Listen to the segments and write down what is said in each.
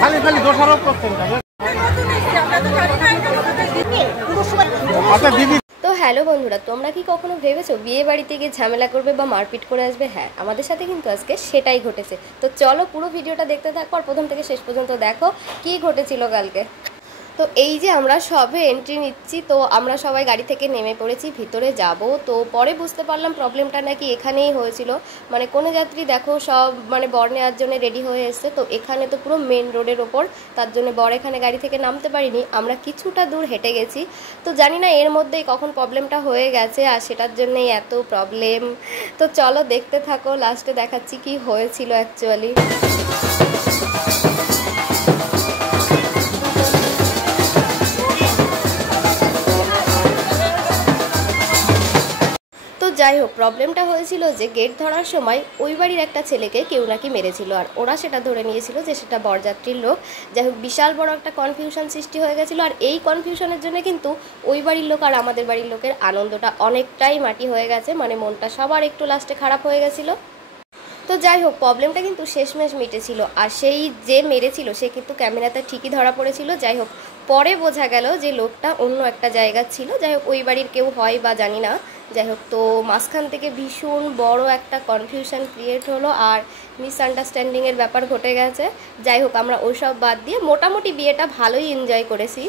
খালি খালি দোষারোপ করছেন। আচ্ছা দিদি। তো হ্যালো বন্ধুরা, তোমরা কি কখনো ভেবেছো বিয়ে বাড়িতে গিয়ে ঝামেলা করবে বা মারপিট করে আসবে? হ্যাঁ, আমাদের সাথে কিন্তু আজকে সেটাই ঘটেছে। তো চলো পুরো ভিডিওটা দেখতে থাকো আর প্রথম থেকে শেষ পর্যন্ত দেখো কি ঘটেছিল কালকে। তো এই যে আমরা সবে এন্ট্রি নিচ্ছি, তো আমরা সবাই গাড়ি থেকে নেমে পড়েছি, ভিতরে যাব। তো পরে বুঝতে পারলাম প্রবলেমটা নাকি এখানেই হয়েছিল। মানে কোনো যাত্রী দেখো সব মানে বর নেওয়ার জন্য রেডি হয়ে এসছে, তো এখানে তো পুরো মেন রোডের ওপর, তার জন্য বর এখানে গাড়ি থেকে নামতে পারিনি। আমরা কিছুটা দূর হেঁটে গেছি, তো জানি না এর মধ্যেই কখন প্রবলেমটা হয়ে গেছে আর সেটার জন্যই এত প্রবলেম। তো চলো দেখতে থাকো, লাস্টে দেখাচ্ছি কি হয়েছিল অ্যাকচুয়ালি। যাই হোক, প্রবলেমটা হয়েছিল যে গেট ধরার সময় ওই বাড়ির একটা ছেলেকে কেউ নাকি মেরেছিল, আর ওরা সেটা ধরে নিয়েছিল যে সেটা বরযাত্রীর লোক। যাই হোক, বিশাল বড় একটা কনফিউশন সৃষ্টি হয়ে গেছিলো, আর এই কনফিউশনের জন্য কিন্তু ওই বাড়ির লোক আর আমাদের বাড়ির লোকের আনন্দটা অনেকটাই মাটি হয়ে গেছে। মানে মনটা সবার একটু লাস্টে খারাপ হয়ে গেছিলো। তো যাই হোক, প্রবলেমটা কিন্তু শেষমেশ মিটেছিল, আর সেই যে মেরেছিল সে কিন্তু ক্যামেরাতে ঠিকই ধরা পড়েছিল। যাই হোক, পরে বোঝা গেল যে লোকটা অন্য একটা জায়গা ছিল। যাই হোক, ওই বাড়ির কেউ হয় বা জানি না। যাই হোক, তো মাঝখান থেকে ভীষণ বড় একটা কনফিউশন ক্রিয়েট হলো আর মিসআন্ডারস্ট্যান্ডিংয়ের ব্যাপার ঘটে গেছে। যাই হোক, আমরা ওইসব বাদ দিয়ে মোটামুটি বিয়েটা ভালোই এনজয় করেছি।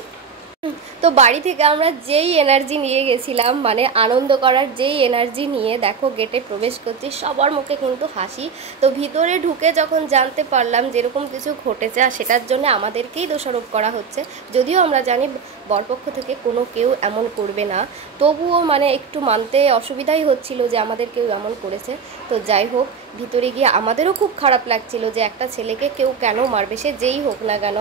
তো বাড়ি থেকে আমরা যেই এনার্জি নিয়ে গেছিলাম, মানে আনন্দ করার যেই এনার্জি নিয়ে দেখো গেটে প্রবেশ করছি, সবার মুখে কিন্তু হাসি। তো ভিতরে ঢুকে যখন জানতে পারলাম যেরকম কিছু ঘটেছে, আর সেটার জন্য আমাদেরকেই দোষারোপ করা হচ্ছে, যদিও আমরা জানি বরপক্ষ থেকে কোনো কেউ এমন করবে না, তবুও মানে একটু মানতে অসুবিধাই হচ্ছিল যে আমাদের কেউ এমন করেছে। তো যাই হোক, ভিতরে গিয়ে আমাদেরও খুব খারাপ লাগছিল যে একটা ছেলেকে কেউ কেন মারবে, সে যেই হোক না কেন।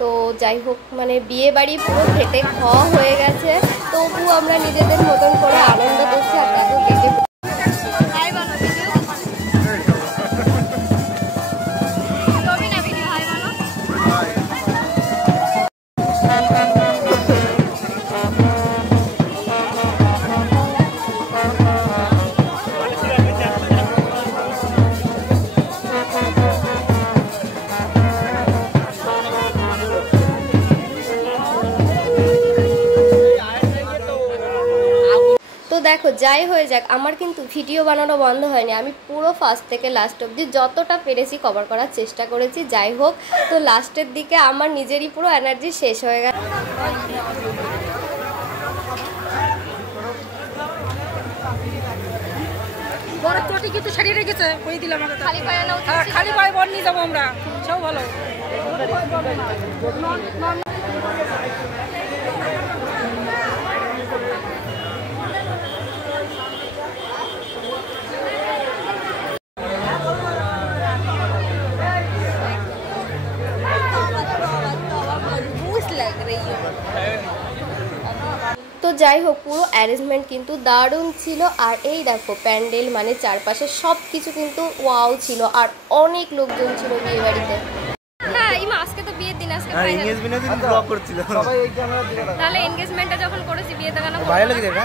তো যাই হোক, মানে বিয়ে বাড়ি পুরো খেটে খাওয়া হয়ে গেছে, তবু আমরা নিজেদের মতন করে আনন্দ করছি। আর দেখো কেটে দেখো যাই হয়ে যাক, আমার কিন্তু ভিডিও বানানো বন্ধ হয়নি। আমি পুরো ফার্স্ট থেকে লাস্ট অবধি যতটা পেরেছি কভার করার চেষ্টা করেছি। যাই হোক, তো লাস্টের দিকে আমার নিজেরই পুরো এনার্জি শেষ হয়ে গেছে। বড় চটি কিন্তু ছাড়িয়ে রেখেছে, কই দিলাম আমাকে খালি পায়ে নাও। হ্যাঁ, খালি পায়ে বর নিয়ে যাবো আমরা, সব ভালো। তো যাই হোক, পুরো অ্যারেঞ্জমেন্ট কিন্তু দারুণ ছিল। আর এই দেখো প্যান্ডেল, মানে চারপাশে সব কিছু কিন্তু ওয়াও ছিল, আর অনেক লোকজন ছিল বিয়ে বাড়িতে। হ্যাঁ, আজকে তো বিয়ের দিন, আজকে এনগেজমেন্টের দিন ব্লগ করছিল সবাই। এই ক্যামেরা দিকে তাহলে এনগেজমেন্টটা যখন করেছি বিয়েতে কেন ভালো লাগে না?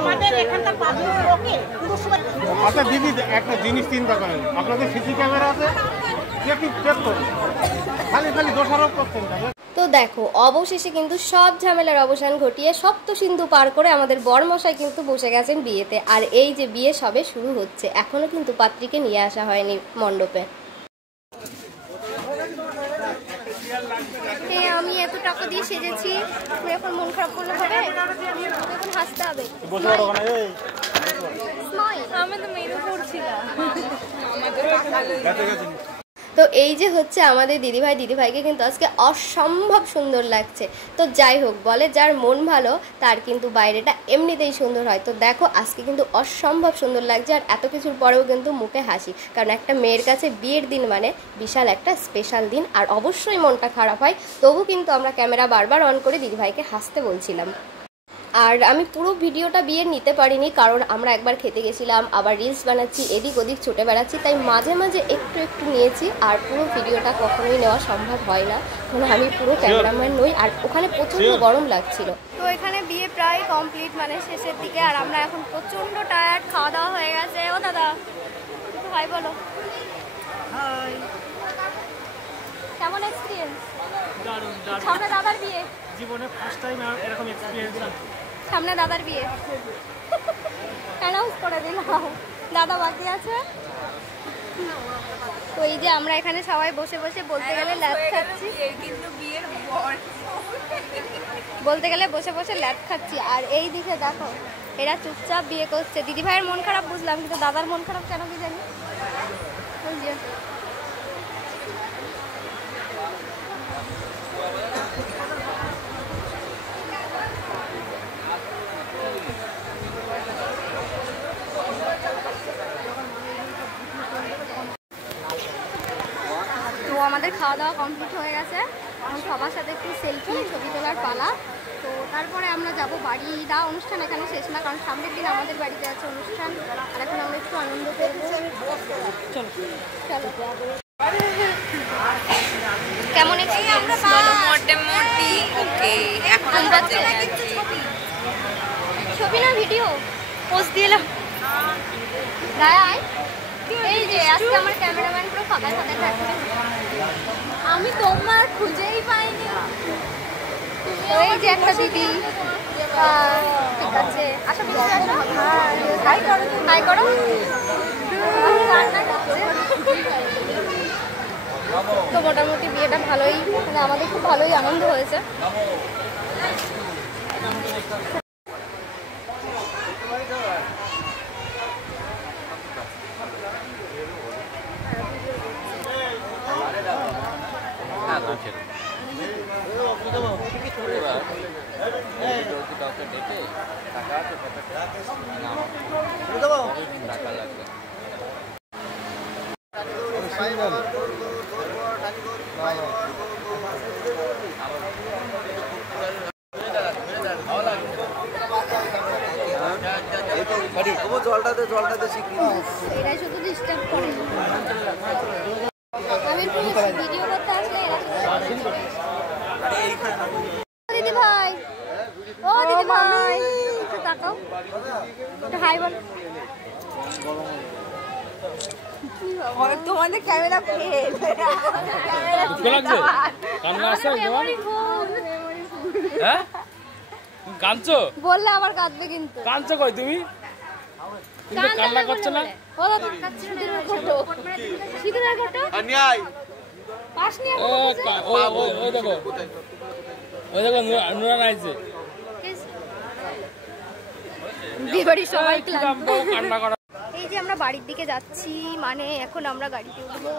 আমাদের এখানকার পাবলিক ওকে পুরো সময়। আচ্ছা দিদি, একটা জিনিস চিন্তা করেন, আপনাদের সিসি ক্যামেরা আছে, খালি খালি দোষারোপ করছেন। তো দেখো অবশেষে কিন্তু সব ঝামেলার অবসান ঘটিয়ে সপ্তসিন্ধু পার করে আমাদের বরমশাই কিন্তু বসে গেছেন বিয়েতে। আর এই যে বিয়ে সবে শুরু হচ্ছে, এখনো কিন্তু পাত্রীকে নিয়ে আসা হয়নি মণ্ডপে। আমি এত টাকা দিয়ে সেজেছি, এখন মন খারাপ করলে হবে? এখন হাসতে হবে। আমি তো মেয়েও করছিলাম। তো এই যে হচ্ছে আমাদের দিদিভাইকে কিন্তু আজকে অসম্ভব সুন্দর লাগছে। তো যাই হোক, বলে যার মন ভালো তার কিন্তু বাইরেটা এমনিতেই সুন্দর হয়। তো দেখো আজকে কিন্তু অসম্ভব সুন্দর লাগছে, আর এত কিছুর পরেও কিন্তু মুখে হাসি, কারণ একটা মেয়ের কাছে বিয়ের দিন মানে বিশাল একটা স্পেশাল দিন। আর অবশ্যই মনটা খারাপ হয়, তবু কিন্তু আমরা ক্যামেরা বারবার অন করে দিদিভাইকে হাসতে বলছিলাম। আর আমি পুরো ভিডিওটা বিয়ের নিতে পারিনি, কারণ আমরা একবার খেতে গেছিলাম, আবার রিলস বানাচ্ছি, এদিক ওদিক ছুটে বেড়াচ্ছি, তাই মাঝে মাঝে একটু একটু নিয়েছি। আর পুরো ভিডিওটা কখনোই নেওয়া সম্ভব হয় না, কারণ আমি পুরো ক্যামেরাম্যান নই, আর ওখানে প্রচণ্ড গরম লাগছিল। তো এখানে বিয়ে প্রায় কমপ্লিট, মানে শেষের দিকে, আর আমরা এখন প্রচণ্ড টায়ার্ড, খাওয়া দাওয়া হয়ে গেছে। ও দাদা, একটু হাই বলো। সামনে দাদার বিয়ে, জীবনে ফার্স্ট টাইম এরকম এক্সপিরিয়েন্স। সামনে দাদার বিয়ে অ্যানাউন্স করে দিলাম, দাদা বাকি আছে। তো এই যে আমরা এখানে সবাই বসে বসে বলতে গেলে ল্যাদ খাচ্ছি, বলতে গেলে বসে বসে ল্যাদ খাচ্ছি। আর এই দিকে দেখো এরা চুপচাপ বিয়ে করছে। দিদি ভাইয়ের মন খারাপ বুঝলাম, কিন্তু দাদার মন খারাপ কেন কি জানি। ওই যে তো আমাদের খাওয়া দাওয়া কমপ্লিট হয়ে গেছে, এখন সবার সাথে একটু সেলফি ছবি তোলার পালা। তো তারপরে আমরা যাব বাড়ি। অনুষ্ঠান এখানে শেষ না, কারণ সামনের দিন আমাদের বাড়িতে আছে অনুষ্ঠান। আর এখন আমরা একটু আনন্দ করবো। চলো চলো। কেমন এক্সপিরিয়েন্স বলো? মোটামুটি ওকে। এখন আমরা ছবি না ভিডিও পোস্ট দিলাম গায়ে। এই যে আজকে আমার ক্যামেরাম্যান পুরো ফাঁকায় ফাঁকায় থাকবে, আমি তোমার খুঁজেই পাইনি। এই যে একটা দিদি, ঠিক আছে আসো ভিতরে আসো, হাই করো, হাই করো। তো মোটামুটি বিয়েটা ভালোই, মানে আমাদের খুব ভালোই আনন্দ হয়েছে। এরাই শুধু ডিস্টার্ব করে। আমি ভিডিও করতে আসলে দিদি ভাই, ও দিদি ভাই একটু তাকাও, একটু হাই বল। তোমাদের ক্যামেরা কাঁদছো? বললে আবার কাঁদবে কিন্তু। কাঁদছো কই তুমি? কান্না করছো না? ওই দেখো নুরান আইছে। বিয়েবাড়ির সবাই ক্লান্ত। কান্না করা। এই যে আমরা বাড়ির দিকে যাচ্ছি, মানে এখন আমরা গাড়িতে উঠবো।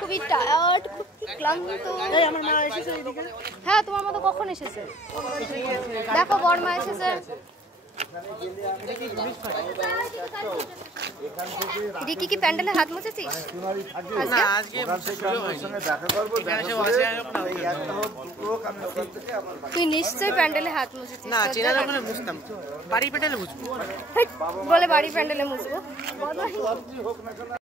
খুবই টায়ার্ড, খুব ক্লান্ত। হ্যাঁ তোমার মতো কখন এসেছে? দেখো বড়মা এসেছে। রিকি কি প্যান্ডেলে হাত মুছেছিস? তুই নিশ্চয়ই প্যান্ডেলে হাত মুছেছিস। না চেনার ওখানে মুছতাম, বাড়ি প্যান্ডেলে মুছবো বলে বাড়ি প্যান্ডেলে মুছবো।